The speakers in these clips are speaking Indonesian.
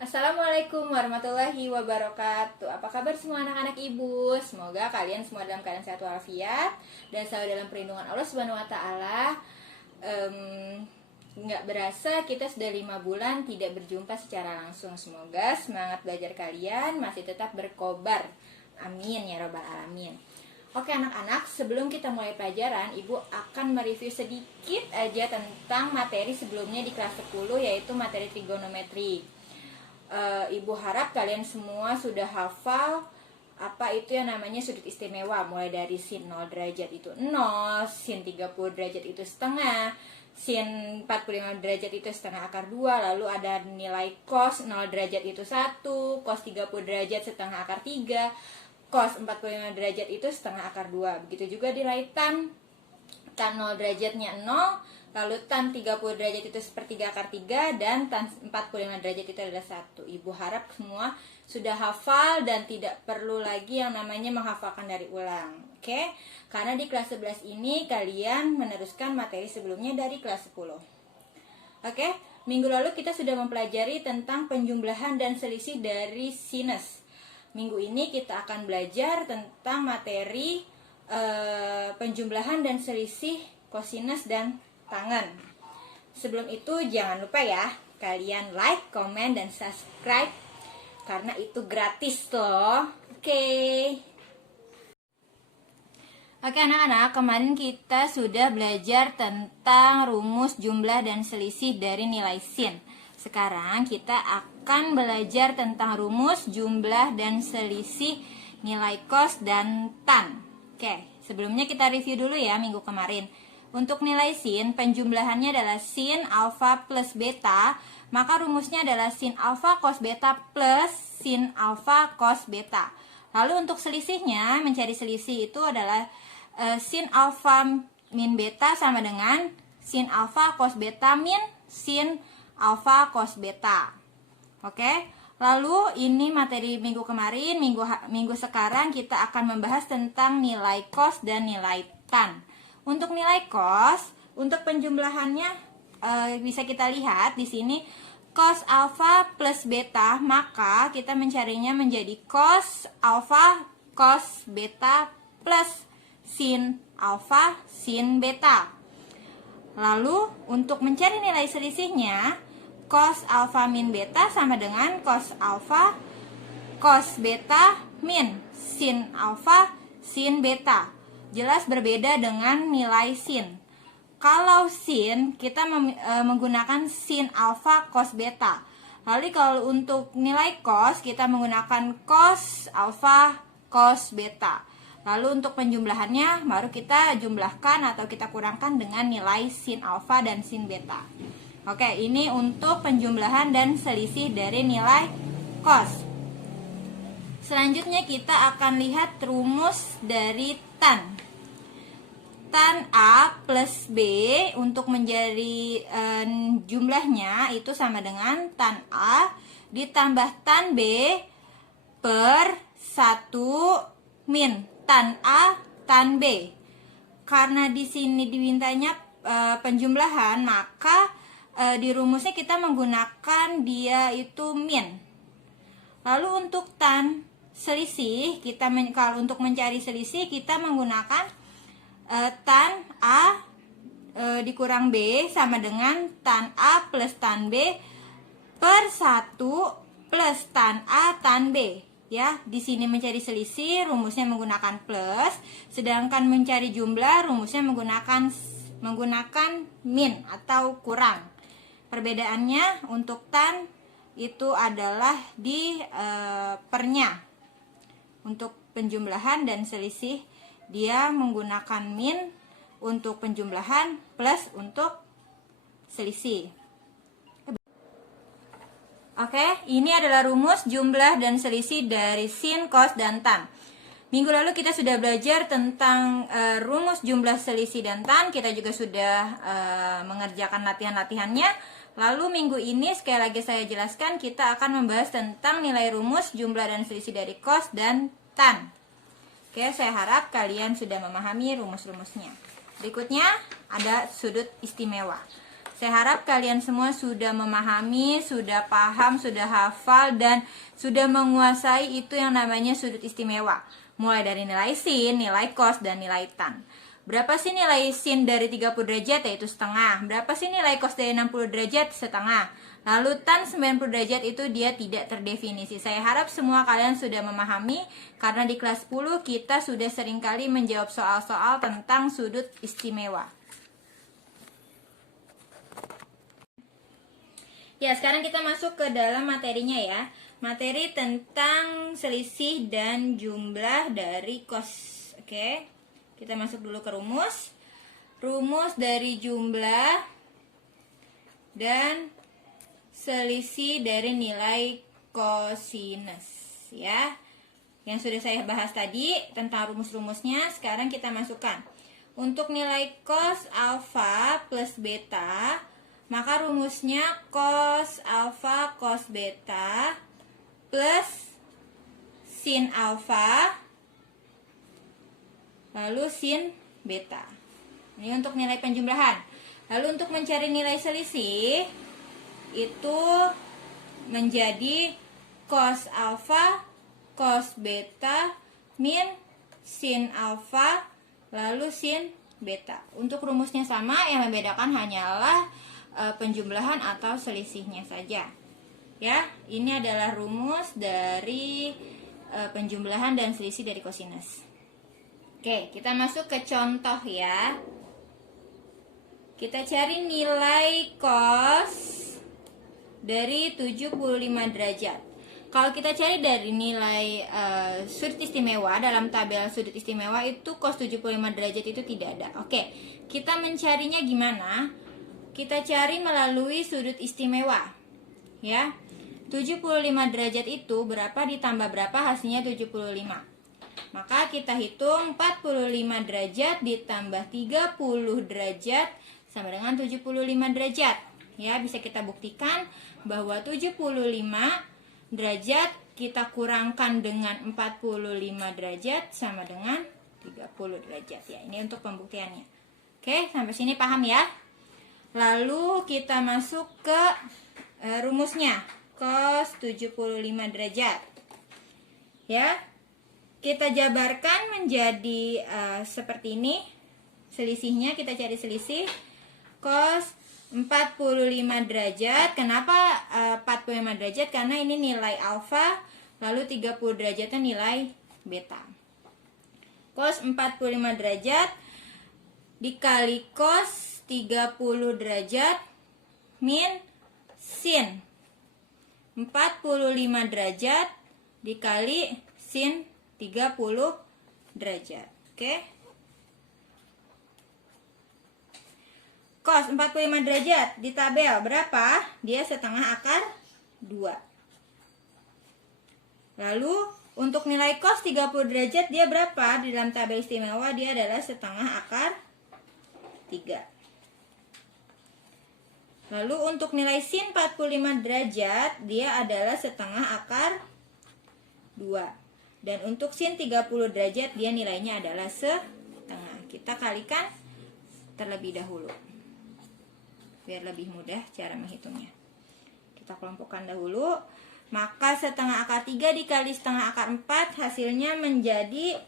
Assalamualaikum warahmatullahi wabarakatuh. Apa kabar semua anak-anak ibu? Semoga kalian semua dalam keadaan sehat walafiat dan selalu dalam perlindungan Allah Subhanahu wa taala. Nggak berasa kita sudah 5 bulan tidak berjumpa secara langsung. Semoga semangat belajar kalian masih tetap berkobar. Amin ya robbal alamin. Oke anak-anak, sebelum kita mulai pelajaran, Ibu akan mereview sedikit aja tentang materi sebelumnya di kelas 10, yaitu materi trigonometri. Ibu harap kalian semua sudah hafal apa itu yang namanya sudut istimewa, mulai dari sin 0 derajat itu 0, sin 30 derajat itu setengah, sin 45 derajat itu setengah akar 2, lalu ada nilai cos 0 derajat itu 1, cos 30 derajat setengah akar 3, cos 45 derajat itu setengah akar 2. Begitu juga nilai tan 0 derajatnya 0, lalu tan 30 derajat itu sepertiga akar 3, dan tan 45 derajat itu adalah 1. Ibu harap semua sudah hafal dan tidak perlu lagi yang namanya menghafalkan dari ulang. Oke? Karena di kelas 11 ini kalian meneruskan materi sebelumnya dari kelas 10. Oke? Minggu lalu kita sudah mempelajari tentang penjumlahan dan selisih dari sinus. Minggu ini kita akan belajar tentang materi penjumlahan dan selisih kosinus dan tangen. Sebelum itu jangan lupa ya, kalian like, comment, dan subscribe karena itu gratis loh. Oke anak-anak, kemarin kita sudah belajar tentang rumus jumlah dan selisih dari nilai sin. Sekarang kita akan belajar tentang rumus jumlah dan selisih nilai cos dan tan. Oke, sebelumnya kita review dulu ya minggu kemarin. Untuk nilai sin, penjumlahannya adalah sin alfa plus beta, maka rumusnya adalah sin alfa cos beta plus sin alfa cos beta. Lalu untuk selisihnya, mencari selisih itu adalah sin alfa min beta sama dengan sin alfa cos beta min sin alfa cos beta. Oke, lalu ini materi minggu kemarin, minggu sekarang kita akan membahas tentang nilai cos dan nilai tan. Untuk nilai cos, untuk penjumlahannya bisa kita lihat di sini cos alfa plus beta, maka kita mencarinya menjadi cos alfa cos beta plus sin alfa sin beta. Lalu untuk mencari nilai selisihnya, cos alfa min beta sama dengan cos alfa cos beta min sin alfa sin beta. Jelas berbeda dengan nilai sin. Kalau sin kita menggunakan sin alfa cos beta. Lalu kalau untuk nilai cos kita menggunakan cos alfa cos beta. Lalu untuk penjumlahannya baru kita jumlahkan atau kita kurangkan dengan nilai sin alfa dan sin beta. Oke, ini untuk penjumlahan dan selisih dari nilai cos. Selanjutnya kita akan lihat rumus dari tan. Tan A plus B untuk menjadi jumlahnya itu sama dengan tan A ditambah tan B per 1 min tan A tan B. Karena di sini dimintanya penjumlahan, maka di rumusnya kita menggunakan dia itu min. Lalu untuk tan selisih, kalau untuk mencari selisih kita menggunakan tan A dikurang B sama dengan tan A plus tan B per 1 plus tan A tan B. Ya, di sini mencari selisih rumusnya menggunakan plus, sedangkan mencari jumlah rumusnya menggunakan min atau kurang. Perbedaannya untuk tan itu adalah di pernya. Untuk penjumlahan dan selisih dia menggunakan min untuk penjumlahan plus untuk selisih. Oke, ini adalah rumus jumlah dan selisih dari sin, cos, dan tan. Minggu lalu kita sudah belajar tentang rumus jumlah, selisih, dan tan. Kita juga sudah mengerjakan latihan-latihannya. Lalu minggu ini sekali lagi saya jelaskan, kita akan membahas tentang nilai rumus jumlah dan selisih dari cos dan tan. Oke, saya harap kalian sudah memahami rumus-rumusnya. Berikutnya ada sudut istimewa. Saya harap kalian semua sudah memahami, sudah paham, sudah hafal, dan sudah menguasai itu yang namanya sudut istimewa. Mulai dari nilai sin, nilai cos, dan nilai tan. Berapa sih nilai sin dari 30 derajat? Yaitu setengah. Berapa sih nilai cos dari 60 derajat? Setengah. Lalu tan 90 derajat itu dia tidak terdefinisi. Saya harap semua kalian sudah memahami, karena di kelas 10 kita sudah seringkali menjawab soal-soal tentang sudut istimewa. Ya, sekarang kita masuk ke dalam materinya ya. Materi tentang selisih dan jumlah dari cos. Oke. Kita masuk dulu ke rumus. Rumus dari jumlah dan selisih dari nilai kosinus ya. Yang sudah saya bahas tadi tentang rumus-rumusnya, sekarang kita masukkan. Untuk nilai cos alfa plus beta, maka rumusnya cos alfa cos beta plus sin alfa lalu sin beta. Ini untuk nilai penjumlahan. Lalu untuk mencari nilai selisih itu menjadi cos alfa cos beta min sin alfa lalu sin beta. Untuk rumusnya sama, yang membedakan hanyalah penjumlahan atau selisihnya saja. Ya, ini adalah rumus dari penjumlahan dan selisih dari kosinus. Oke, kita masuk ke contoh ya. Kita cari nilai cos dari 75 derajat. Kalau kita cari dari nilai sudut istimewa, dalam tabel sudut istimewa itu cos 75 derajat itu tidak ada. Oke, kita mencarinya gimana? Kita cari melalui sudut istimewa. Ya. 75 derajat itu berapa ditambah berapa, hasilnya 75. Maka kita hitung 45 derajat ditambah 30 derajat sama dengan 75 derajat. Ya, bisa kita buktikan bahwa 75 derajat kita kurangkan dengan 45 derajat sama dengan 30 derajat. Ya, ini untuk pembuktiannya. Oke, sampai sini paham ya? Lalu kita masuk ke rumusnya. Cos 75 derajat. Ya. Kita jabarkan menjadi seperti ini. Selisihnya kita cari selisih cos 45 derajat. Kenapa 45 derajat? Karena ini nilai alfa, lalu 30 derajatnya nilai beta. Cos 45 derajat dikali cos 30 derajat min sin 45 derajat dikali sin 30 derajat. Oke. Cos 45 derajat di tabel berapa? Dia setengah akar 2. Lalu untuk nilai cos 30 derajat dia berapa? Di dalam tabel istimewa dia adalah setengah akar 3. Lalu untuk nilai sin 45 derajat dia adalah setengah akar 2. Dan untuk sin 30 derajat dia nilainya adalah setengah. Kita kalikan terlebih dahulu, biar lebih mudah cara menghitungnya. Kita kelompokkan dahulu. Maka setengah akar 3 dikali setengah akar 4 hasilnya menjadi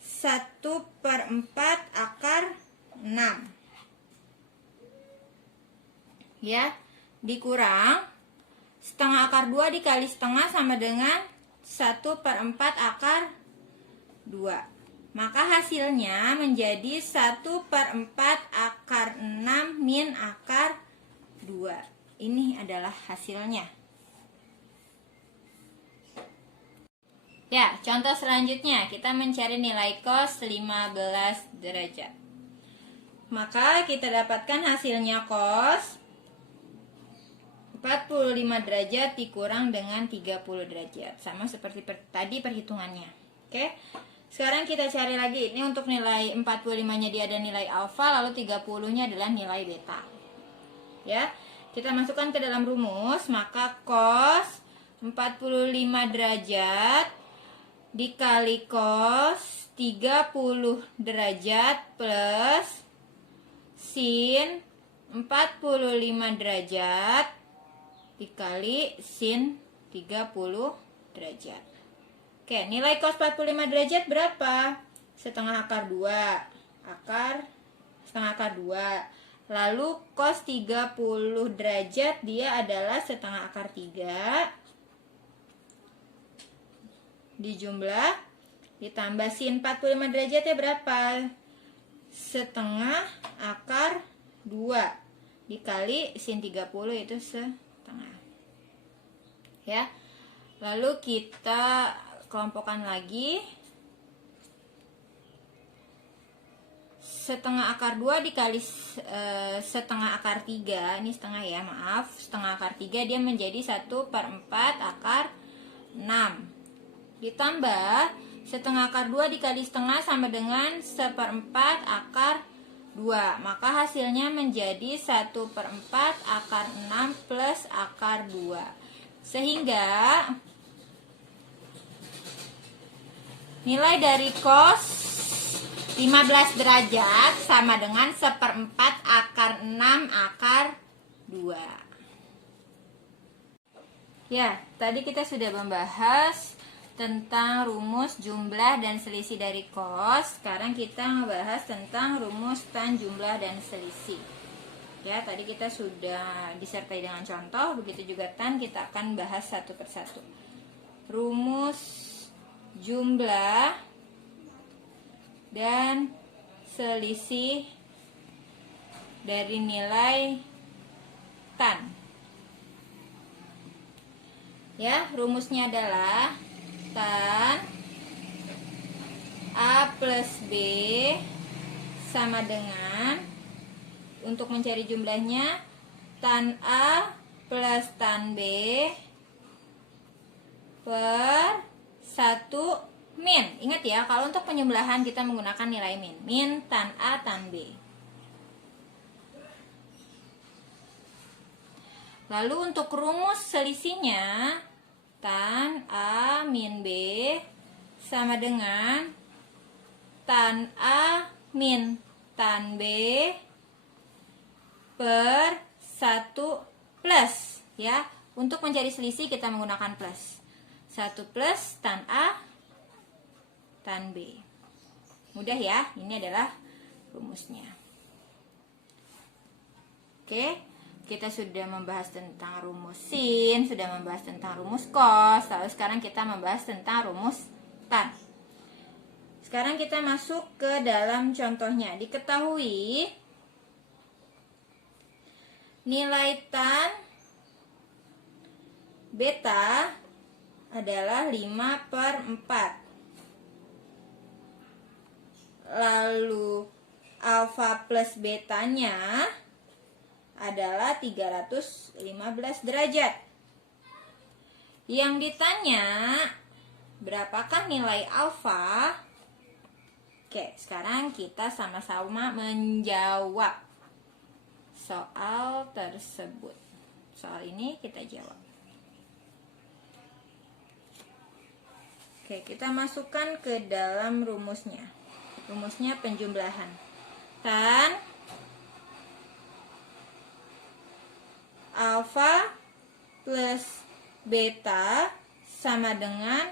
1/4 akar 6. Ya, dikurang setengah akar 2 dikali setengah sama dengan 1/4 akar 2. Maka hasilnya menjadi 1/4 akar 6 min akar 2. Ini adalah hasilnya. Ya, contoh selanjutnya kita mencari nilai cos 15 derajat. Maka kita dapatkan hasilnya cos 45 derajat dikurang dengan 30 derajat. Sama seperti tadi perhitungannya. Oke. Sekarang kita cari lagi. Ini untuk nilai 45-nya dia ada nilai alfa, lalu 30-nya adalah nilai beta. Ya. Kita masukkan ke dalam rumus, maka cos 45 derajat dikali cos 30 derajat plus sin 45 derajat dikali sin 30 derajat. Oke, nilai cos 45 derajat berapa? Setengah akar 2. Setengah akar 2. Lalu cos 30 derajat dia adalah setengah akar 3 dijumlah ditambah sin 45 derajatnya berapa? Setengah akar 2 dikali sin 30 itu setengah. Ya. Lalu kita kelompokkan lagi. Setengah akar 2 dikali setengah akar 3, ini setengah ya, maaf, setengah akar 3 dia menjadi 1/4 akar 6 ditambah setengah akar 2 dikali setengah sama dengan 1/4 akar 2, maka hasilnya menjadi 1/4 akar 6 plus akar 2, sehingga nilai dari cos 15 derajat sama dengan 1/4 akar 6 akar 2. Ya, tadi kita sudah membahas tentang rumus jumlah dan selisih dari cos. Sekarang kita membahas tentang rumus tan jumlah dan selisih. Ya, tadi kita sudah disertai dengan contoh, begitu juga tan, kita akan bahas satu persatu. Rumus jumlah dan selisih dari nilai tan. Ya, rumusnya adalah tan A plus B sama dengan, untuk mencari jumlahnya, tan A plus tan B per 1 min. Ingat ya, kalau untuk penjumlahan kita menggunakan nilai min. Min tan A tan B. Lalu untuk rumus selisihnya, tan A min B sama dengan tan A min tan B per 1 plus. Ya, untuk mencari selisih kita menggunakan plus. 1 plus tan A tan B. Mudah ya, ini adalah rumusnya. Oke, kita sudah membahas tentang rumus sin, sudah membahas tentang rumus cos, lalu sekarang kita membahas tentang rumus tan. Sekarang kita masuk ke dalam contohnya. Diketahui nilai tan beta adalah 5/4. Lalu alfa plus betanya adalah 315 derajat. Yang ditanya, berapakah nilai alfa? Oke, sekarang kita sama-sama menjawab soal tersebut. Soal ini kita jawab. Oke, kita masukkan ke dalam rumusnya. Rumusnya penjumlahan. Tan alfa plus beta sama dengan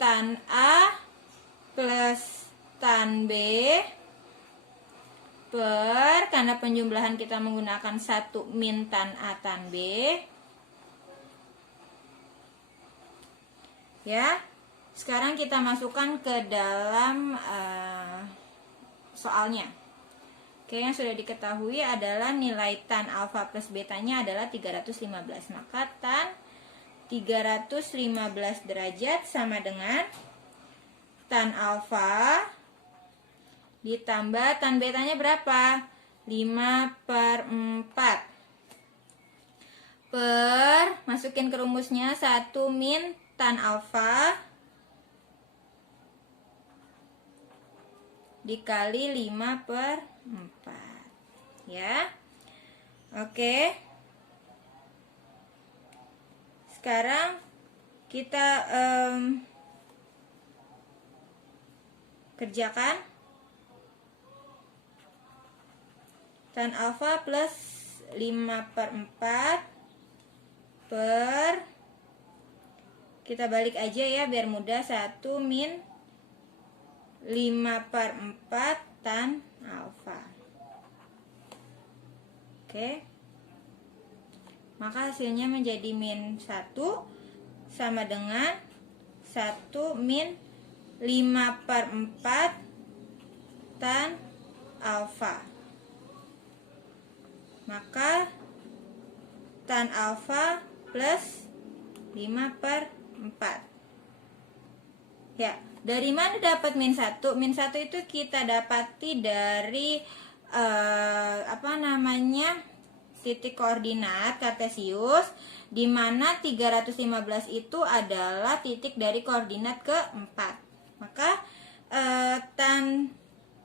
tan A plus tan B per, karena penjumlahan kita menggunakan 1 min tan A tan B. Ya, sekarang kita masukkan ke dalam soalnya. Oke, yang sudah diketahui adalah nilai tan alfa plus betanya adalah 315. Maka tan 315 derajat sama dengan tan alfa ditambah tan betanya berapa? 5/4 per, masukin ke rumusnya, 1 min tan alfa dikali 5/4. Ya. Oke. Sekarang kita kerjakan. tan alfa plus 5/4 per, kita balik aja ya biar mudah, 1 min 5/4 tan alfa. Oke, maka hasilnya menjadi min 1 sama dengan 1 min 5/4 tan alfa. Maka tan alfa plus 5/4. Ya, dari mana dapat min 1? Min 1 itu kita dapati dari titik koordinat kartesius, di mana 315 itu adalah titik dari koordinat keempat. Maka tan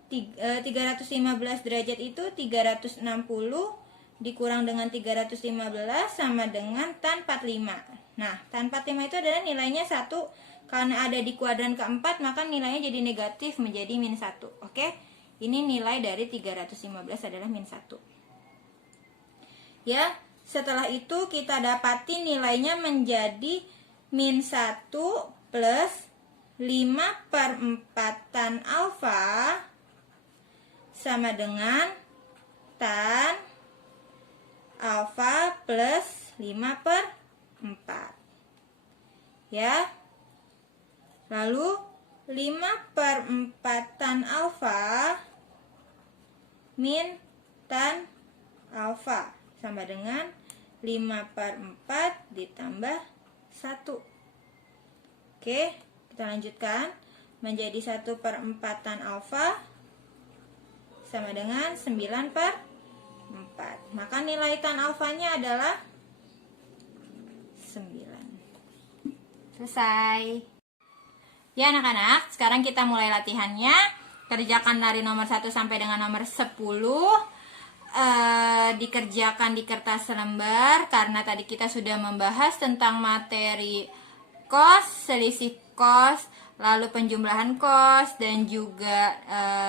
315 derajat itu 360 dikurang dengan 315 sama dengan tan 45. Nah, tan 45 itu adalah nilainya 1. Karena ada di kuadran keempat, maka nilainya jadi negatif, menjadi min 1. Oke, ini nilai dari 315 adalah min 1. Ya, setelah itu kita dapati nilainya menjadi min 1 plus 5/4 tan alfa sama dengan tan alfa plus 5/4. Ya, lalu 5/4 tan alfa min tan alfa sama dengan 5/4 ditambah 1. Oke, kita lanjutkan. Menjadi 1/4 tan alfa sama dengan 9/4. Maka nilai tan alfanya adalah 9. Selesai. Ya anak-anak, sekarang kita mulai latihannya. Kerjakan dari nomor 1 sampai dengan nomor 10. Dikerjakan di kertas selembar, karena tadi kita sudah membahas tentang materi cos, selisih cos, lalu penjumlahan cos, dan juga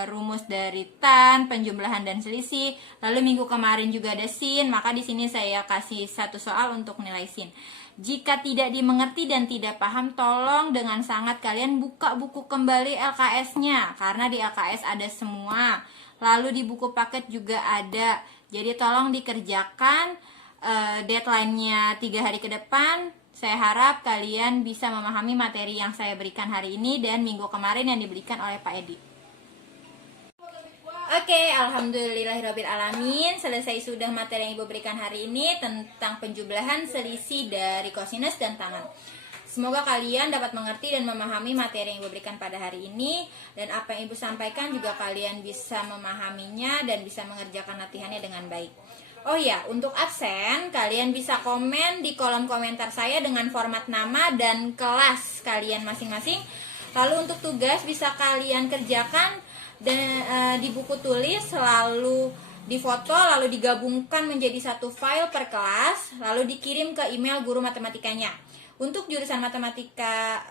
rumus dari tan, penjumlahan dan selisih. Lalu minggu kemarin juga ada sin, maka di sini saya kasih satu soal untuk nilai sin. Jika tidak dimengerti dan tidak paham, tolong dengan sangat kalian buka buku kembali LKS-nya, karena di LKS ada semua. Lalu di buku paket juga ada. Jadi tolong dikerjakan, deadline-nya 3 hari ke depan. Saya harap kalian bisa memahami materi yang saya berikan hari ini dan minggu kemarin yang diberikan oleh Pak Edi. Oke, alhamdulillahirrabbilalamin. Selesai sudah materi yang Ibu berikan hari ini tentang penjumlahan selisih dari kosinus dan tangen. Semoga kalian dapat mengerti dan memahami materi yang Ibu berikan pada hari ini. Dan apa yang Ibu sampaikan juga kalian bisa memahaminya dan bisa mengerjakan latihannya dengan baik. Oh ya, untuk absen, kalian bisa komen di kolom komentar saya dengan format nama dan kelas kalian masing-masing. Lalu untuk tugas bisa kalian kerjakan di buku tulis, lalu difoto, lalu digabungkan menjadi satu file per kelas, lalu dikirim ke email guru matematikanya. Untuk jurusan matematika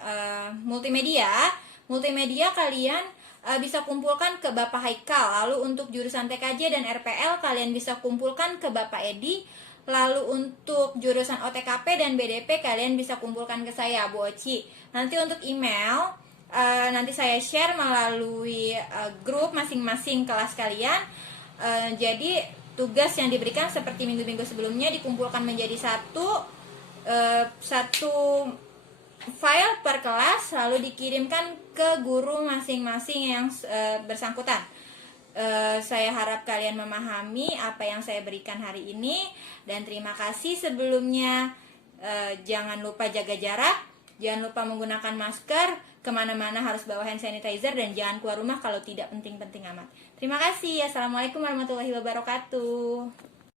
multimedia kalian bisa kumpulkan ke Bapak Haikal. Lalu untuk jurusan TKJ dan RPL kalian bisa kumpulkan ke Bapak Edi. Lalu untuk jurusan OTKP dan BDP kalian bisa kumpulkan ke saya, Bu Oci. Nanti untuk email nanti saya share melalui grup masing-masing kelas kalian. Jadi tugas yang diberikan seperti minggu-minggu sebelumnya dikumpulkan menjadi satu file per kelas, lalu dikirimkan ke guru masing-masing yang bersangkutan. Saya harap kalian memahami apa yang saya berikan hari ini, dan terima kasih sebelumnya. Jangan lupa jaga jarak, jangan lupa menggunakan masker, kemana-mana harus bawa hand sanitizer, dan jangan keluar rumah kalau tidak penting-penting amat. Terima kasih. Assalamualaikum warahmatullahi wabarakatuh.